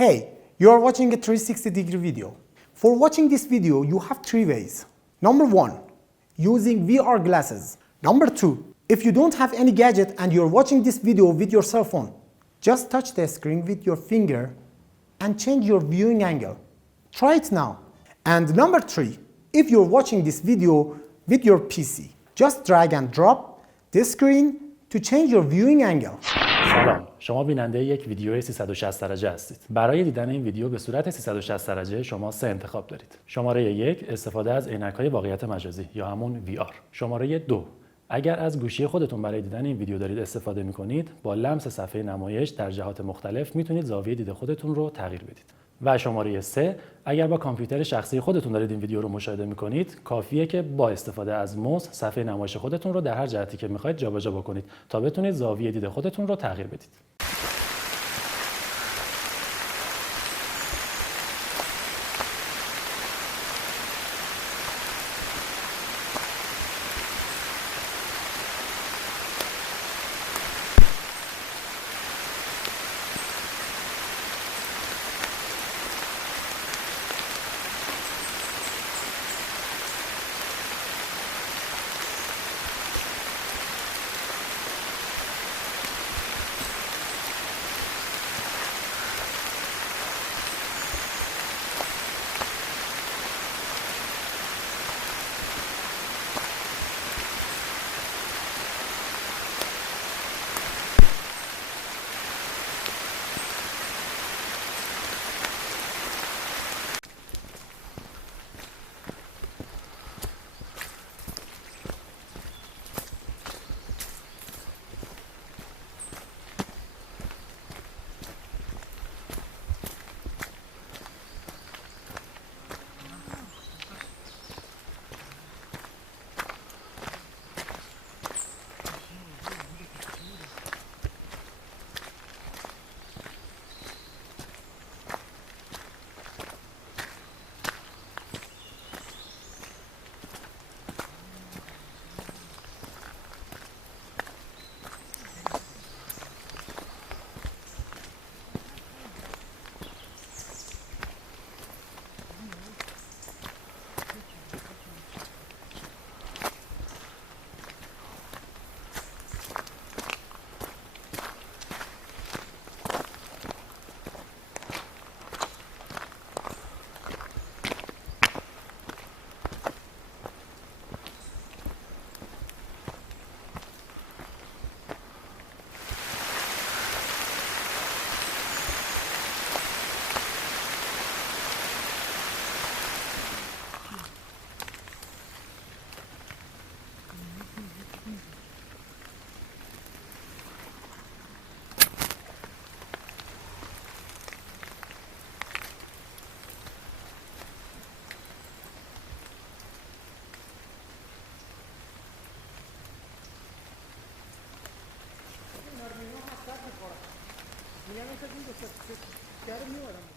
Hey, you are watching a 360-degree video. For watching this video, you have three ways. Number one, using VR glasses. Number two, if you don't have any gadget and you're watching this video with your cell phone, just touch the screen with your finger and change your viewing angle. Try it now. And number three, if you're watching this video with your PC, just drag and drop the screen to change your viewing angle. سلام، شما بیننده یک ویدیو 360 درجه هستید. برای دیدن این ویدیو به صورت 360 درجه شما سه انتخاب دارید. شماره 1 استفاده از عینک‌های واقعیت مجازی یا همون VR. شماره 2 اگر از گوشی خودتون برای دیدن این ویدیو دارید استفاده می‌کنید، با لمس صفحه نمایش در جهات مختلف میتونید زاویه دید خودتون رو تغییر بدید. و شماره 3 اگر با کامپیوتر شخصی خودتون دارید این ویدیو رو مشاهده می‌کنید، کافیه که با استفاده از موس صفحه نمایش خودتون رو در هر جهتی که می‌خواید جابجا بکنید تا بتونید زاویه دید خودتون رو تغییر بدید. میگم این تا این دو تا